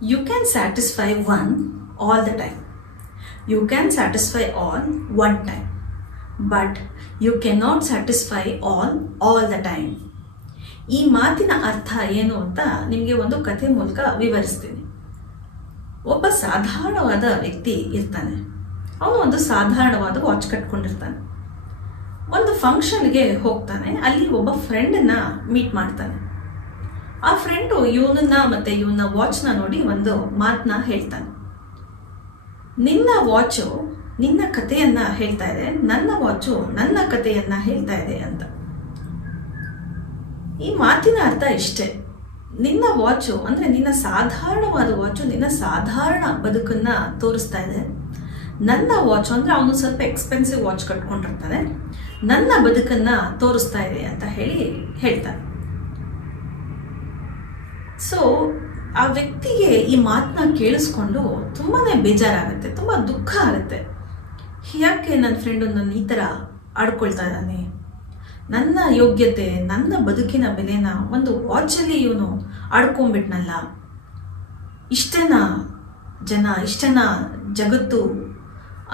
You can satisfy one all the time. You can satisfy all one time. But you cannot satisfy all the time. ಈ ಮಾತಿನ ಅರ್ಥ ಏನು ಅಂತ ನಿಮಗೆ ಒಂದು ಕಥೆ ಮೂಲಕ ವಿವರಿಸ್ತೀನಿ. ಒಬ್ಬ ಸಾಧಾರಣವಾದ ವ್ಯಕ್ತಿ ಇರ್ತಾನೆ. ಅವನು ಒಂದು ಸಾಧಾರಣವಾದ ವಾಚ್ ಕಟ್ಕೊಂಡಿರ್ತಾನೆ. ಒಂದು ಫಂಕ್ಷನ್ಗೆ ಹೋಗ್ತಾನೆ. ಅಲ್ಲಿ ಒಬ್ಬ ಫ್ರೆಂಡನ್ನ ಮೀಟ್ ಮಾಡ್ತಾನೆ. ಆ ಫ್ರೆಂಡು ಇವನನ್ನ ಮತ್ತೆ ಇವನ ವಾಚ್ನ ನೋಡಿ ಒಂದು ಮಾತನ್ನ ಹೇಳ್ತಾನೆ. ನಿನ್ನ ವಾಚು ನಿನ್ನ ಕಥೆಯನ್ನ ಹೇಳ್ತಾ ಇದೆ, ನನ್ನ ವಾಚು ನನ್ನ ಕಥೆಯನ್ನ ಹೇಳ್ತಾ ಇದೆ ಅಂತ. ಈ ಮಾತಿನ ಅರ್ಥ ಇಷ್ಟೇ. ನಿನ್ನ ವಾಚು ಅಂದ್ರೆ ನಿನ್ನ ಸಾಧಾರಣವಾದ ವಾಚು ನಿನ್ನ ಸಾಧಾರಣ ಬದುಕನ್ನ ತೋರಿಸ್ತಾ ಇದೆ. ನನ್ನ ವಾಚ್ ಅಂದ್ರೆ ಅವನು ಸ್ವಲ್ಪ ಎಕ್ಸ್ಪೆನ್ಸಿವ್ ವಾಚ್ ಕಟ್ಕೊಂಡಿರ್ತಾನೆ, ನನ್ನ ಬದುಕನ್ನ ತೋರಿಸ್ತಾ ಇದೆ ಅಂತ ಹೇಳ್ತಾನೆ. ಸೊ ಆ ವ್ಯಕ್ತಿಗೆ ಈ ಮಾತನ್ನ ಕೇಳಿಸ್ಕೊಂಡು ತುಂಬಾನೇ ಬೇಜಾರಾಗುತ್ತೆ, ತುಂಬಾ ದುಃಖ ಆಗುತ್ತೆ. ಯಾಕೆ ನನ್ನ ಫ್ರೆಂಡು ನನ್ನ ಈ ಥರ ಆಡ್ಕೊಳ್ತಾ ಇದ್ದಾನೆ, ನನ್ನ ಯೋಗ್ಯತೆ ನನ್ನ ಬದುಕಿನ ಬೆಲೆನ ಒಂದು ವಾಚಲ್ಲಿ ಇವನು ಆಡ್ಕೊಂಡ್ಬಿಟ್ನಲ್ಲ, ಇಷ್ಟೇನಾ ಜನ, ಇಷ್ಟೇನಾ ಜಗತ್ತು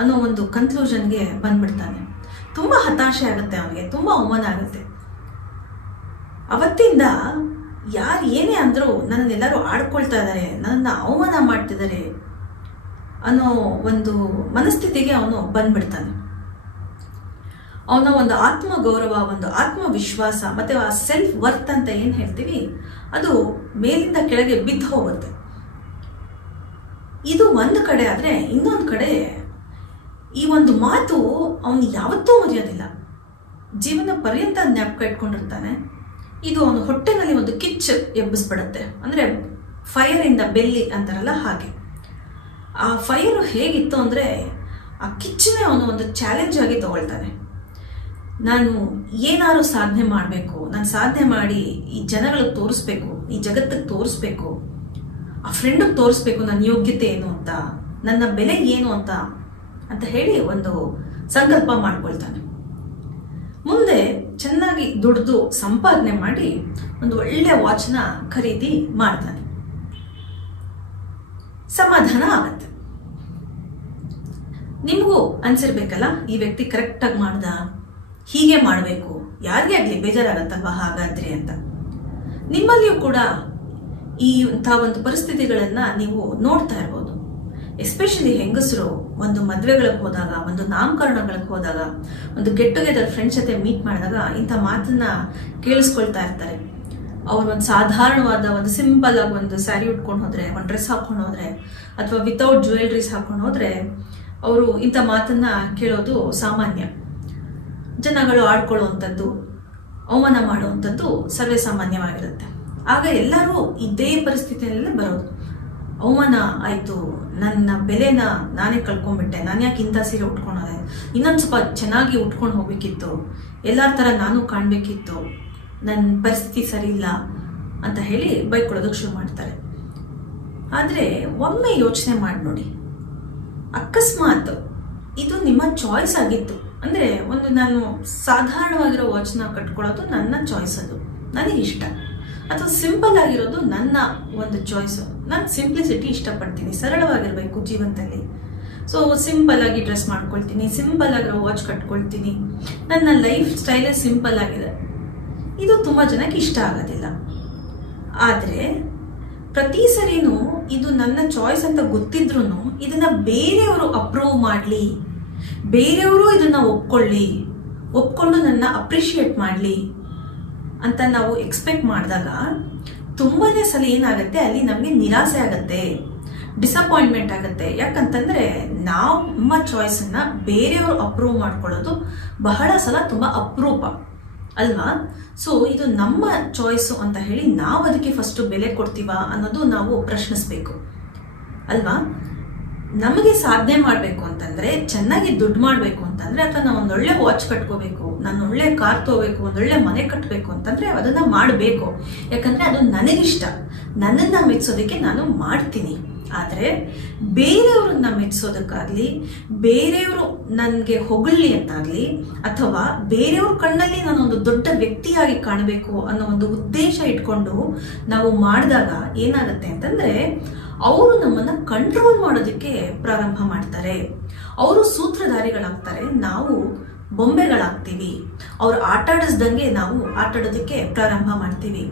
ಅನ್ನೋ ಒಂದು ಕನ್ಕ್ಲೂಷನ್ಗೆ ಬಂದ್ಬಿಡ್ತಾನೆ. ತುಂಬ ಹತಾಶೆ ಆಗುತ್ತೆ ಅವನಿಗೆ, ತುಂಬ ಅವಮಾನ ಆಗುತ್ತೆ. ಅವತ್ತಿಂದ ಯಾರು ಏನೇ ಅಂದರೂ ನನ್ನನ್ನೆಲ್ಲರೂ ಆಡ್ಕೊಳ್ತಾ ಇದ್ದಾರೆ, ನನ್ನನ್ನು ಅವಮಾನ ಮಾಡ್ತಿದ್ದಾರೆ ಅನ್ನೋ ಒಂದು ಮನಸ್ಥಿತಿಗೆ ಅವನು ಬಂದ್ಬಿಡ್ತಾನೆ. ಅವನ ಒಂದು ಆತ್ಮಗೌರವ, ಒಂದು ಆತ್ಮವಿಶ್ವಾಸ ಮತ್ತೆ ಆ ಸೆಲ್ಫ್ ವರ್ತ್ ಅಂತ ಏನು ಹೇಳ್ತೀವಿ, ಅದು ಮೇಲಿಂದ ಕೆಳಗೆ ಬಿದ್ದು ಹೋಗುತ್ತೆ. ಇದು ಒಂದು ಕಡೆ ಆದರೆ, ಇನ್ನೊಂದು ಕಡೆ ಈ ಒಂದು ಮಾತು ಅವನು ಯಾವತ್ತೂ ಮರೆಯೋದಿಲ್ಲ, ಜೀವನ ಪರ್ಯಂತ ಜ್ಞಾಪಕ ಇಟ್ಕೊಂಡಿರ್ತಾನೆ. ಇದು ಅವನ ಹೊಟ್ಟೆನಲ್ಲಿ ಒಂದು ಕಿಚ್ಚು ಎಬ್ಬಿಸ್ಬಿಡುತ್ತೆ. ಅಂದರೆ ಫೈರ್ ಇಂದ ಬೆಲ್ಲಿ ಅಂತಾರಲ್ಲ ಹಾಗೆ. ಆ ಫೈರು ಹೇಗಿತ್ತು ಅಂದರೆ, ಆ ಕಿಚ್ಚನ್ನೇ ಅವನು ಒಂದು ಚಾಲೆಂಜ್ ಆಗಿ ತಗೊಳ್ತಾನೆ. ನಾನು ಏನಾದ್ರು ಸಾಧನೆ ಮಾಡಬೇಕು, ನಾನು ಸಾಧನೆ ಮಾಡಿ ಈ ಜನಗಳಿಗೆ ತೋರಿಸ್ಬೇಕು, ಈ ಜಗತ್ತಿಗೆ ತೋರಿಸ್ಬೇಕು, ಆ ಫ್ರೆಂಡಿಗೆ ತೋರಿಸ್ಬೇಕು ನನ್ನ ಯೋಗ್ಯತೆ ಏನು ಅಂತ, ನನ್ನ ಬೆಲೆ ಏನು ಅಂತ ಹೇಳಿ ಒಂದು ಸಂಕಲ್ಪ ಮಾಡ್ಕೊಳ್ತಾನೆ. ಮುಂದೆ ಚೆನ್ನಾಗಿ ದುಡಿದು ಸಂಪಾದನೆ ಮಾಡಿ ಒಂದು ಒಳ್ಳೆ ವಾಚ್ನ ಖರೀದಿ ಮಾಡ್ತಾನೆ. ಸಮಾಧಾನ ಆಗತ್ತೆ. ನಿಮಗೂ ಅನ್ಸಿರ್ಬೇಕಲ್ಲ, ಈ ವ್ಯಕ್ತಿ ಕರೆಕ್ಟಾಗಿ ಮಾಡ್ದ, ಹೀಗೆ ಮಾಡಬೇಕು, ಯಾರಿಗೆ ಆಗಲಿ ಬೇಜಾರಾಗತ್ತಲ್ವಾ ಹಾಗಾದ್ರೆ ಅಂತ. ನಿಮ್ಮಲ್ಲಿಯೂ ಕೂಡ ಇಂಥ ಒಂದು ಪರಿಸ್ಥಿತಿಗಳನ್ನ ನೀವು ನೋಡ್ತಾ ಇರ್ಬೋದು. ಎಸ್ಪೆಷಲಿ ಹೆಂಗಸರು ಒಂದು ಮದುವೆಗಳಿಗೆ ಹೋದಾಗ, ಒಂದು ನಾಮಕರಣಗಳಿಗೆ ಹೋದಾಗ, ಒಂದು ಗೆಟ್ ಟುಗೆದರ್ ಫ್ರೆಂಡ್ಸ್ ಜೊತೆ ಮೀಟ್ ಮಾಡಿದಾಗ ಇಂಥ ಮಾತನ್ನ ಕೇಳಿಸ್ಕೊಳ್ತಾ ಇರ್ತಾರೆ. ಅವ್ರು ಒಂದು ಸಾಧಾರಣವಾದ ಒಂದು ಸಿಂಪಲ್ ಆಗಿ ಒಂದು ಸ್ಯಾರಿ ಉಟ್ಕೊಂಡು ಹೋದ್ರೆ, ಒಂದು ಡ್ರೆಸ್ ಹಾಕೊಂಡು ಹೋದ್ರೆ, ಅಥವಾ ವಿತೌಟ್ ಜ್ಯುವೆಲ್ರೀಸ್ ಹಾಕೊಂಡು ಹೋದ್ರೆ ಅವರು ಇಂಥ ಮಾತನ್ನ ಕೇಳೋದು ಸಾಮಾನ್ಯ. ಜನಗಳು ಆಡ್ಕೊಳ್ಳುವಂಥದ್ದು, ಅವಮಾನ ಮಾಡುವಂಥದ್ದು ಸರ್ವೇ ಸಾಮಾನ್ಯವಾಗಿರುತ್ತೆ. ಆಗ ಎಲ್ಲರೂ ಇದೇ ಪರಿಸ್ಥಿತಿಯಲ್ಲೇ ಬರೋದು. ಅವಮಾನ ಆಯಿತು, ನನ್ನ ಬೆಲೆನ ನಾನೇ ಕಳ್ಕೊಂಡ್ಬಿಟ್ಟೆ, ನಾನು ಯಾಕೆ ಇಂಥ ಸೀರೆ ಉಟ್ಕೊಂಡೋದೆ, ಇನ್ನೊಂದು ಸ್ವಲ್ಪ ಚೆನ್ನಾಗಿ ಉಟ್ಕೊಂಡು ಹೋಗ್ಬೇಕಿತ್ತು, ಎಲ್ಲರ ಥರ ನಾನು ಕಾಣಬೇಕಿತ್ತು, ನನ್ನ ಪರಿಸ್ಥಿತಿ ಸರಿ ಇಲ್ಲ ಅಂತ ಹೇಳಿ ಬೈಕೊಳ್ಳೋದಕ್ಕೆ ಶುರು ಮಾಡ್ತಾರೆ. ಆದರೆ ಒಮ್ಮೆ ಯೋಚನೆ ಮಾಡಿ ನೋಡಿ, ಅಕಸ್ಮಾತ್ ಇದು ನಿಮ್ಮ ಚಾಯ್ಸ್ ಆಗಿತ್ತು ಅಂದರೆ, ಒಂದು ನಾನು ಸಾಧಾರಣವಾಗಿರೋ ವಾಚ್ನ ಕಟ್ಕೊಳ್ಳೋದು ನನ್ನ ಚಾಯ್ಸ್, ಅದು ನನಗಿಷ್ಟ, ಅಥವಾ ಸಿಂಪಲ್ ಆಗಿರೋದು ನನ್ನ ಒಂದು ಚಾಯ್ಸು. ನಾನು ಸಿಂಪ್ಲಿಸಿಟಿ ಇಷ್ಟಪಡ್ತೀನಿ, ಸರಳವಾಗಿರಬೇಕು ಜೀವನದಲ್ಲಿ. ಸೊ ಸಿಂಪಲ್ ಆಗಿ ಡ್ರೆಸ್ ಮಾಡ್ಕೊಳ್ತೀನಿ, ಸಿಂಪಲ್ ಆಗಿರೋ ವಾಚ್ ಕಟ್ಕೊಳ್ತೀನಿ, ನನ್ನ ಲೈಫ್ ಸ್ಟೈಲೇ ಸಿಂಪಲ್ ಆಗಿದೆ. ಇದು ತುಂಬ ಜನಕ್ಕೆ ಇಷ್ಟ ಆಗೋದಿಲ್ಲ. ಆದರೆ ಪ್ರತಿ ಸರಿನೂ ಇದು ನನ್ನ ಚಾಯ್ಸ್ ಅಂತ ಗೊತ್ತಿದ್ರೂ ಇದನ್ನ ಬೇರೆಯವರು ಅಪ್ರೂವ್ ಮಾಡಲಿ, ಬೇರೆಯವರು ಇದನ್ನ ಒಪ್ಕೊಂಡು ನನ್ನ ಅಪ್ರಿಷಿಯೇಟ್ ಮಾಡಲಿ ಅಂತ ನಾವು ಎಕ್ಸ್ಪೆಕ್ಟ್ ಮಾಡಿದಾಗ ತುಂಬಾನೇ ಸಲ ಏನಾಗುತ್ತೆ, ಅಲ್ಲಿ ನಮಗೆ ನಿರಾಸೆ ಆಗುತ್ತೆ, ಡಿಸಪಾಯಿಂಟ್ಮೆಂಟ್ ಆಗುತ್ತೆ. ಯಾಕಂತಂದ್ರೆ ನಮ್ಮ ಚಾಯ್ಸನ್ನ ಬೇರೆಯವರು ಅಪ್ರೂವ್ ಮಾಡ್ಕೊಳ್ಳೋದು ಬಹಳ ಸಲ ತುಂಬ ಅಪರೂಪ ಅಲ್ವಾ. ಸೊ ಇದು ನಮ್ಮ ಚಾಯ್ಸು ಅಂತ ಹೇಳಿ ನಾವು ಅದಕ್ಕೆ ಫಸ್ಟ್ ಬೆಲೆ ಕೊಡ್ತೀವಾ ಅನ್ನೋದು ನಾವು ಪ್ರಶ್ನಿಸ್ಬೇಕು ಅಲ್ವಾ. ನಮಗೆ ಸಾಧನೆ ಮಾಡಬೇಕು ಅಂತಂದ್ರೆ, ಚೆನ್ನಾಗಿ ದುಡ್ಡು ಮಾಡಬೇಕು ಅಂತಂದ್ರೆ, ಅಥವಾ ನಾವು ಒಂದೊಳ್ಳೆ ವಾಚ್ ಕಟ್ಕೋಬೇಕು, ನಾನು ಒಳ್ಳೆ ಕಾರ್ ತಗೋಬೇಕು, ಒಂದೊಳ್ಳೆ ಮನೆ ಕಟ್ಟಬೇಕು ಅಂತಂದ್ರೆ ಅದನ್ನ ಮಾಡಬೇಕು. ಯಾಕಂದ್ರೆ ಅದು ನನಗಿಷ್ಟ, ನನ್ನನ್ನ ಮೆಚ್ಚೋದಕ್ಕೆ ನಾನು ಮಾಡ್ತೀನಿ. ಆದರೆ ಬೇರೆಯವ್ರನ್ನ ಮೆಚ್ಚಿಸೋದಕ್ಕಾಗಲಿ, ಬೇರೆಯವರು ನನಗೆ ಹೊಗಳಿ ಅಂತಾಗಲಿ, ಅಥವಾ ಬೇರೆಯವ್ರ ಕಣ್ಣಲ್ಲಿ ನಾನೊಂದು ದೊಡ್ಡ ವ್ಯಕ್ತಿಯಾಗಿ ಕಾಣಬೇಕು ಅನ್ನೋ ಒಂದು ಉದ್ದೇಶ ಇಟ್ಕೊಂಡು ನಾವು ಮಾಡಿದಾಗ ಏನಾಗುತ್ತೆ ಅಂತಂದರೆ, ಅವರು ನಮ್ಮನ್ನ ಕಂಟ್ರೋಲ್ ಮಾಡೋದಕ್ಕೆ ಪ್ರಾರಂಭ ಮಾಡ್ತಾರೆ. ಅವರು ಸೂತ್ರಧಾರಿಗಳಾಗ್ತಾರೆ, ನಾವು ಬೊಂಬೆಗಳಾಗ್ತೀವಿ. ಅವ್ರು ಆಟಾಡಿಸ್ದಂಗೆ ನಾವು ಆಟಾಡೋದಕ್ಕೆ ಪ್ರಾರಂಭ ಮಾಡ್ತೀವಿ.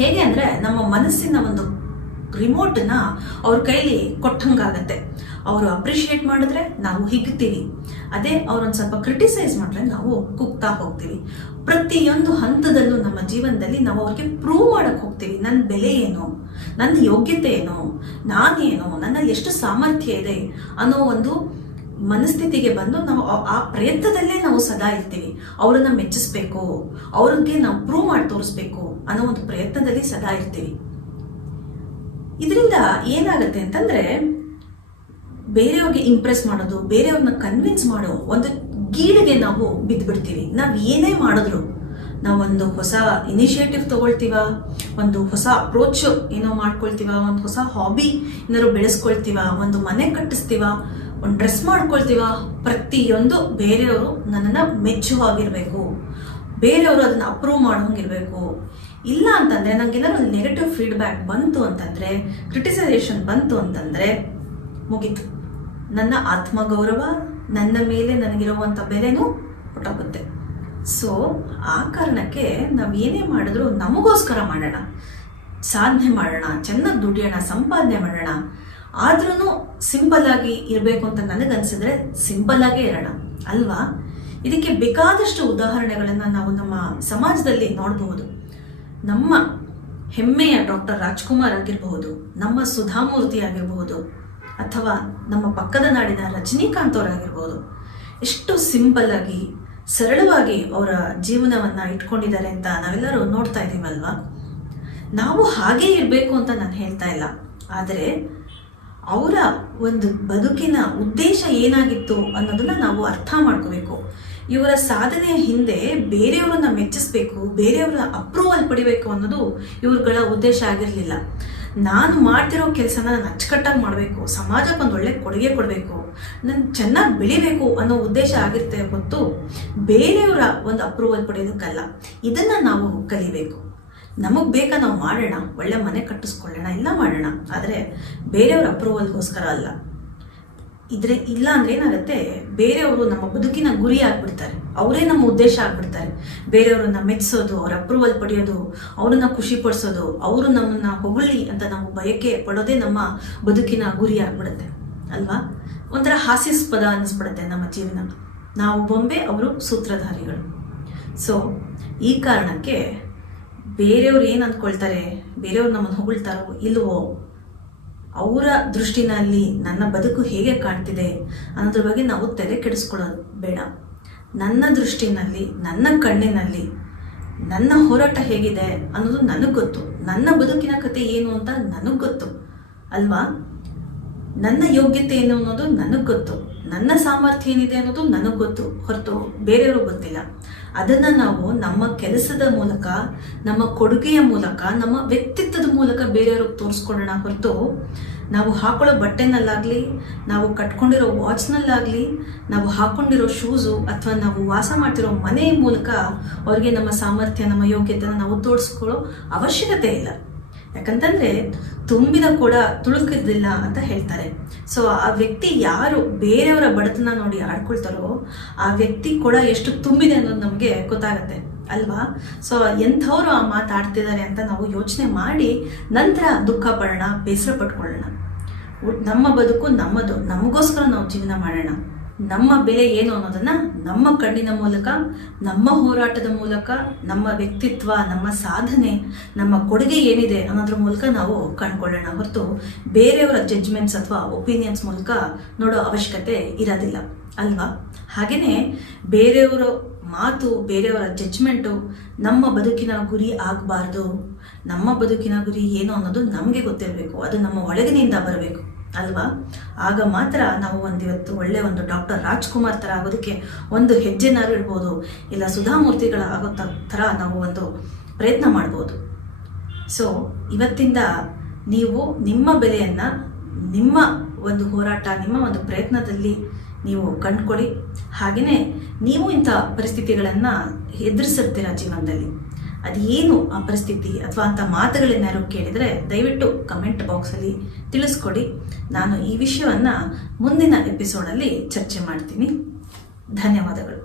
ಹೇಗೆ ಅಂದರೆ ನಮ್ಮ ಮನಸ್ಸಿನ ಒಂದು ರಿಮೋಟನ್ನ ಅವ್ರ ಕೈಲಿ ಕೊಟ್ಟಂಗಾಗತ್ತೆ. ಅವರು ಅಪ್ರಿಷಿಯೇಟ್ ಮಾಡಿದ್ರೆ ನಾವು ಹಿಗ್ತೀವಿ, ಅದೇ ಅವ್ರೊಂದು ಸ್ವಲ್ಪ ಕ್ರಿಟಿಸೈಸ್ ಮಾಡಿದ್ರೆ ನಾವು ಕುಗ್ತಾ ಹೋಗ್ತೀವಿ. ಪ್ರತಿಯೊಂದು ಹಂತದಲ್ಲೂ ನಮ್ಮ ಜೀವನದಲ್ಲಿ ನಾವು ಅವ್ರಿಗೆ ಪ್ರೂವ್ ಮಾಡಕ್ಕೆ ಹೋಗ್ತೀವಿ. ನನ್ನ ಬೆಲೆ ಏನು, ನನ್ನ ಯೋಗ್ಯತೆ ಏನು, ನಾನೇನು, ನನ್ನಲ್ಲಿ ಎಷ್ಟು ಸಾಮರ್ಥ್ಯ ಇದೆ ಅನ್ನೋ ಒಂದು ಮನಸ್ಥಿತಿಗೆ ಬಂದು ನಾವು ಆ ಪ್ರಯತ್ನದಲ್ಲೇ ನಾವು ಸದಾ ಇರ್ತೀವಿ. ಅವರನ್ನ ಮೆಚ್ಚಿಸ್ಬೇಕು, ಅವ್ರಿಗೆ ನಾವು ಪ್ರೂವ್ ಮಾಡಿ ತೋರಿಸ್ಬೇಕು ಅನ್ನೋ ಒಂದು ಪ್ರಯತ್ನದಲ್ಲಿ ಸದಾ ಇರ್ತೀವಿ. ಇದರಿಂದ ಏನಾಗುತ್ತೆ ಅಂತಂದ್ರೆ, ಬೇರೆಯವ್ರಿಗೆ ಇಂಪ್ರೆಸ್ ಮಾಡೋದು, ಬೇರೆಯವ್ರನ್ನ ಕನ್ವಿನ್ಸ್ ಮಾಡೋ ಒಂದು ಗೀಳಿಗೆ ನಾವು ಬಿದ್ದುಬಿಡ್ತೀವಿ. ನಾವು ಏನೇ ಮಾಡಿದ್ರು, ನಾವೊಂದು ಹೊಸ ಇನಿಷಿಯೇಟಿವ್ ತಗೊಳ್ತೀವ, ಒಂದು ಹೊಸ ಅಪ್ರೋಚ್ ಏನೋ ಮಾಡ್ಕೊಳ್ತೀವ, ಒಂದು ಹೊಸ ಹಾಬಿ ಏನಾದ್ರು ಬೆಳೆಸ್ಕೊಳ್ತೀವ, ಒಂದು ಮನೆ ಕಟ್ಟಿಸ್ತೀವ, ಒಂದು ಡ್ರೆಸ್ ಮಾಡ್ಕೊಳ್ತೀವ, ಪ್ರತಿಯೊಂದು ಬೇರೆಯವರು ನನ್ನನ್ನು ಮೆಚ್ಚುವಾಗಿರ್ಬೇಕು, ಬೇರೆಯವರು ಅದನ್ನ ಅಪ್ರೂವ್ ಮಾಡೋಂಗಿರ್ಬೇಕು. ಇಲ್ಲ ಅಂತಂದ್ರೆ ನಂಗೆ ಏನಾದ್ರು ಒಂದು ನೆಗೆಟಿವ್ ಫೀಡ್ಬ್ಯಾಕ್ ಬಂತು ಅಂತಂದ್ರೆ, ಕ್ರಿಟಿಸೈಸೇಷನ್ ಬಂತು ಅಂತಂದ್ರೆ ಮುಗೀತು. ನನ್ನ ಆತ್ಮಗೌರವ, ನನ್ನ ಮೇಲೆ ನನಗಿರುವಂಥ ಬೆಲೆನೂ ಹೊಟ್ಟೋಗುತ್ತೆ. ಸೊ ಆ ಕಾರಣಕ್ಕೆ ನಾವು ಏನೇ ಮಾಡಿದ್ರು ನಮಗೋಸ್ಕರ ಮಾಡೋಣ, ಸಾಧನೆ ಮಾಡೋಣ, ಚೆನ್ನಾಗಿ ದುಡಿಯೋಣ, ಸಂಪಾದನೆ ಮಾಡೋಣ. ಆದ್ರೂ ಸಿಂಪಲ್ ಆಗಿ ಇರಬೇಕು ಅಂತ ನನಗನ್ಸಿದ್ರೆ ಸಿಂಪಲ್ ಆಗೇ ಇರೋಣ ಅಲ್ವಾ? ಇದಕ್ಕೆ ಬೇಕಾದಷ್ಟು ಉದಾಹರಣೆಗಳನ್ನು ನಾವು ನಮ್ಮ ಸಮಾಜದಲ್ಲಿ ನೋಡಬಹುದು. ನಮ್ಮ ಹೆಮ್ಮೆಯ ಡಾಕ್ಟರ್ ರಾಜ್ಕುಮಾರ್ ಆಗಿರಬಹುದು, ನಮ್ಮ ಸುಧಾಮೂರ್ತಿ ಆಗಿರಬಹುದು, ಅಥವಾ ನಮ್ಮ ಪಕ್ಕದ ನಾಡಿನ ರಜನಿಕಾಂತ್ ಅವರಾಗಿರ್ಬೋದು. ಎಷ್ಟು ಸಿಂಪಲ್ ಆಗಿ ಸರಳವಾಗಿ ಅವರ ಜೀವನವನ್ನ ಇಟ್ಕೊಂಡಿದ್ದಾರೆ ಅಂತ ನಾವೆಲ್ಲರೂ ನೋಡ್ತಾ ಇದ್ದೀವಲ್ವಾ? ನಾವು ಹಾಗೇ ಇರಬೇಕು ಅಂತ ನಾನು ಹೇಳ್ತಾ ಇಲ್ಲ, ಆದರೆ ಅವರ ಒಂದು ಬದುಕಿನ ಉದ್ದೇಶ ಏನಾಗಿತ್ತು ಅನ್ನೋದನ್ನ ನಾವು ಅರ್ಥ ಮಾಡ್ಕೋಬೇಕು. ಇವರ ಸಾಧನೆಯ ಹಿಂದೆ ಬೇರೆಯವರನ್ನ ಮೆಚ್ಚಿಸ್ಬೇಕು, ಬೇರೆಯವರ ಅಪ್ರೂವಲ್ ಪಡಿಬೇಕು ಅನ್ನೋದು ಇವ್ರುಗಳ ಉದ್ದೇಶ ಆಗಿರಲಿಲ್ಲ. ನಾನು ಮಾಡ್ತಿರೋ ಕೆಲಸನ ನಾನು ಅಚ್ಚುಕಟ್ಟಾಗಿ ಮಾಡಬೇಕು, ಸಮಾಜಕ್ಕೆ ಒಂದು ಒಳ್ಳೆ ಕೊಡುಗೆ ಕೊಡಬೇಕು, ನಾನು ಚೆನ್ನಾಗಿ ಬೆಳಿಬೇಕು ಅನ್ನೋ ಉದ್ದೇಶ ಆಗಿರುತ್ತೆ ಹೊತ್ತು ಬೇರೆಯವರ ಒಂದು ಅಪ್ರೂವಲ್ ಪಡೆಯೋದಕ್ಕಲ್ಲ. ಇದನ್ನ ನಾವು ಕಲಿಬೇಕು. ನಮಗೆ ಬೇಕಾ ನಾವು ಮಾಡೋಣ, ಒಳ್ಳೆ ಮನೆ ಕಟ್ಟಿಸ್ಕೊಳ್ಳೋಣ, ಎಲ್ಲ ಮಾಡೋಣ, ಆದರೆ ಬೇರೆಯವ್ರ ಅಪ್ರೂವಲ್ಗೋಸ್ಕರ ಅಲ್ಲ. ಇಲ್ಲ ಅಂದ್ರೆ ಏನಾಗುತ್ತೆ, ಬೇರೆಯವರು ನಮ್ಮ ಬದುಕಿನ ಗುರಿ ಆಗ್ಬಿಡ್ತಾರೆ, ಅವರೇ ನಮ್ಮ ಉದ್ದೇಶ ಆಗ್ಬಿಡ್ತಾರೆ. ಬೇರೆಯವ್ರನ್ನ ಮೆಚ್ಚಿಸೋದು, ಅವ್ರ ಅಪ್ರೂವಲ್ ಪಡೆಯೋದು, ಅವ್ರನ್ನ ಖುಷಿ ಪಡಿಸೋದು, ಅವರು ನಮ್ಮನ್ನ ಹೊಗಳಿ ಅಂತ ನಾವು ಬಯಕೆ ಪಡೋದೇ ನಮ್ಮ ಬದುಕಿನ ಗುರಿ ಆಗ್ಬಿಡುತ್ತೆ ಅಲ್ವಾ? ಒಂಥರ ಹಾಸ್ಯಾಸ್ಪದ ಅನ್ನಿಸ್ಬಿಡುತ್ತೆ ನಮ್ಮ ಜೀವನ. ನಾವು ಬೊಂಬೆ, ಅವರು ಸೂತ್ರಧಾರಿಗಳು. ಸೊ ಈ ಕಾರಣಕ್ಕೆ ಬೇರೆಯವ್ರು ಏನು ಅಂದ್ಕೊಳ್ತಾರೆ, ಬೇರೆಯವ್ರು ನಮ್ಮನ್ನು ಹೊಗಳ್ತಾರೋ ಇಲ್ವೋ, ಅವರ ದೃಷ್ಟಿನಲ್ಲಿ ನನ್ನ ಬದುಕು ಹೇಗೆ ಕಾಣ್ತಿದೆ ಅನ್ನೋದ್ರ ಬಗ್ಗೆ ನಾವು ತಲೆ ಕೆಡಿಸ್ಕೊಳ್ಳೋದು ಬೇಡ. ನನ್ನ ದೃಷ್ಟಿನಲ್ಲಿ, ನನ್ನ ಕಣ್ಣಿನಲ್ಲಿ ನನ್ನ ಹೋರಾಟ ಹೇಗಿದೆ ಅನ್ನೋದು ನನಗೆ ಗೊತ್ತು. ನನ್ನ ಬದುಕಿನ ಕತೆ ಏನು ಅಂತ ನನಗೆ ಗೊತ್ತು ಅಲ್ವಾ? ನನ್ನ ಯೋಗ್ಯತೆ ಏನು ಅನ್ನೋದು ನನಗೆ ಗೊತ್ತು, ನನ್ನ ಸಾಮರ್ಥ್ಯ ಏನಿದೆ ಅನ್ನೋದು ನನಗೆ ಗೊತ್ತು, ಹೊರತು ಬೇರೆಯವ್ರಿಗೆ ಗೊತ್ತಿಲ್ಲ. ಅದನ್ನು ನಾವು ನಮ್ಮ ಕೆಲಸದ ಮೂಲಕ, ನಮ್ಮ ಕೊಡುಗೆಯ ಮೂಲಕ, ನಮ್ಮ ವ್ಯಕ್ತಿತ್ವದ ಮೂಲಕ ಬೇರೆಯವ್ರಿಗೆ ತೋರಿಸ್ಕೊಳ್ಳೋಣ ಹೊರತು ನಾವು ಹಾಕೊಳ್ಳೋ ಬಟ್ಟೆನಲ್ಲಾಗಲಿ, ನಾವು ಕಟ್ಕೊಂಡಿರೋ ವಾಚ್ನಲ್ಲಾಗಲಿ, ನಾವು ಹಾಕೊಂಡಿರೋ ಶೂಸು ಅಥವಾ ನಾವು ವಾಸ ಮಾಡ್ತಿರೋ ಮನೆ ಮೂಲಕ ಅವ್ರಿಗೆ ನಮ್ಮ ಸಾಮರ್ಥ್ಯ, ನಮ್ಮ ಯೋಗ್ಯತೆನ ನಾವು ತೋರಿಸ್ಕೊಳ್ಳೋ ಅವಶ್ಯಕತೆ ಇಲ್ಲ. ಯಾಕಂತಂದ್ರೆ ತುಂಬಿದ ಕೂಡ ತುಳುಕಿದ್ದಿಲ್ಲ ಅಂತ ಹೇಳ್ತಾರೆ. ಸೊ ಆ ವ್ಯಕ್ತಿ ಯಾರು ಬೇರೆಯವರ ಬಡತನ ನೋಡಿ ಆಡ್ಕೊಳ್ತಾರೋ ಆ ವ್ಯಕ್ತಿ ಕೂಡ ಎಷ್ಟು ತುಂಬಿದೆ ಅನ್ನೋದು ನಮಗೆ ಗೊತ್ತಾಗತ್ತೆ ಅಲ್ವಾ? ಸೊ ಎಂಥವ್ರು ಆ ಮಾತಾಡ್ತಿದ್ದಾರೆ ಅಂತ ನಾವು ಯೋಚನೆ ಮಾಡಿ ನಂತರ ದುಃಖ ಪಡೋಣ, ಬೇಸರ ಪಟ್ಕೊಳ್ಳೋಣ. ನಮ್ಮ ಬದುಕು ನಮ್ಮದು, ನಮಗೋಸ್ಕರ ನಾವು ಜೀವನ ಮಾಡೋಣ. ನಮ್ಮ ಬೆಲೆ ಏನು ಅನ್ನೋದನ್ನ ನಮ್ಮ ಕಣ್ಣಿನ ಮೂಲಕ, ನಮ್ಮ ಹೋರಾಟದ ಮೂಲಕ, ನಮ್ಮ ವ್ಯಕ್ತಿತ್ವ, ನಮ್ಮ ಸಾಧನೆ, ನಮ್ಮ ಕೊಡುಗೆ ಏನಿದೆ ಅನ್ನೋದ್ರ ಮೂಲಕ ನಾವು ಕಂಡುಕೊಳ್ಳೋಣ ಹೊರತು ಬೇರೆಯವರ ಜಡ್ಜ್ಮೆಂಟ್ಸ್ ಅಥವಾ ಒಪಿನಿಯನ್ಸ್ ಮೂಲಕ ನೋಡೋ ಅವಶ್ಯಕತೆ ಇರೋದಿಲ್ಲ ಅಲ್ವಾ? ಹಾಗೆಯೇ ಬೇರೆಯವರ ಮಾತು, ಬೇರೆಯವರ ಜಡ್ಜ್ಮೆಂಟು ನಮ್ಮ ಬದುಕಿನ ಗುರಿ ಆಗಬಾರ್ದು. ನಮ್ಮ ಬದುಕಿನ ಗುರಿ ಏನು ಅನ್ನೋದು ನಮಗೆ ಗೊತ್ತಿರಬೇಕು, ಅದು ನಮ್ಮ ಒಳಗಿನಿಂದ ಬರಬೇಕು ಅಲ್ವಾ? ಆಗ ಮಾತ್ರ ನಾವು ಇವತ್ತು ಒಳ್ಳೆ ಒಂದು ಡಾಕ್ಟರ್ ರಾಜ್ಕುಮಾರ್ ಥರ ಆಗೋದಕ್ಕೆ ಒಂದು ಹೆಜ್ಜೆನಾರು ಇಡ್ಬೋದು, ಇಲ್ಲ ಸುಧಾಮೂರ್ತಿಗಳ ಆಗೋ ಥರ ನಾವು ಒಂದು ಪ್ರಯತ್ನ ಮಾಡ್ಬೋದು. ಸೊ ಇವತ್ತಿಂದ ನೀವು ನಿಮ್ಮ ಬೆಲೆಯನ್ನು ನಿಮ್ಮ ಒಂದು ಹೋರಾಟ, ನಿಮ್ಮ ಒಂದು ಪ್ರಯತ್ನದಲ್ಲಿ ನೀವು ಕಂಡುಕೊಳ್ಳಿ. ಹಾಗೆಯೇ ನೀವು ಇಂಥ ಪರಿಸ್ಥಿತಿಗಳನ್ನು ಎದುರಿಸಿರ್ತೀರ ಜೀವನದಲ್ಲಿ, ಅದೇನು ಆ ಪರಿಸ್ಥಿತಿ ಅಥವಾ ಅಂಥ ಮಾತುಗಳೇನಾದ್ರು ಕೇಳಿದರೆ ದಯವಿಟ್ಟು ಕಮೆಂಟ್ ಬಾಕ್ಸಲ್ಲಿ ತಿಳಿಸ್ಕೊಡಿ. ನಾನು ಈ ವಿಷಯವನ್ನು ಮುಂದಿನ ಎಪಿಸೋಡಲ್ಲಿ ಚರ್ಚೆ ಮಾಡ್ತೀನಿ. ಧನ್ಯವಾದಗಳು.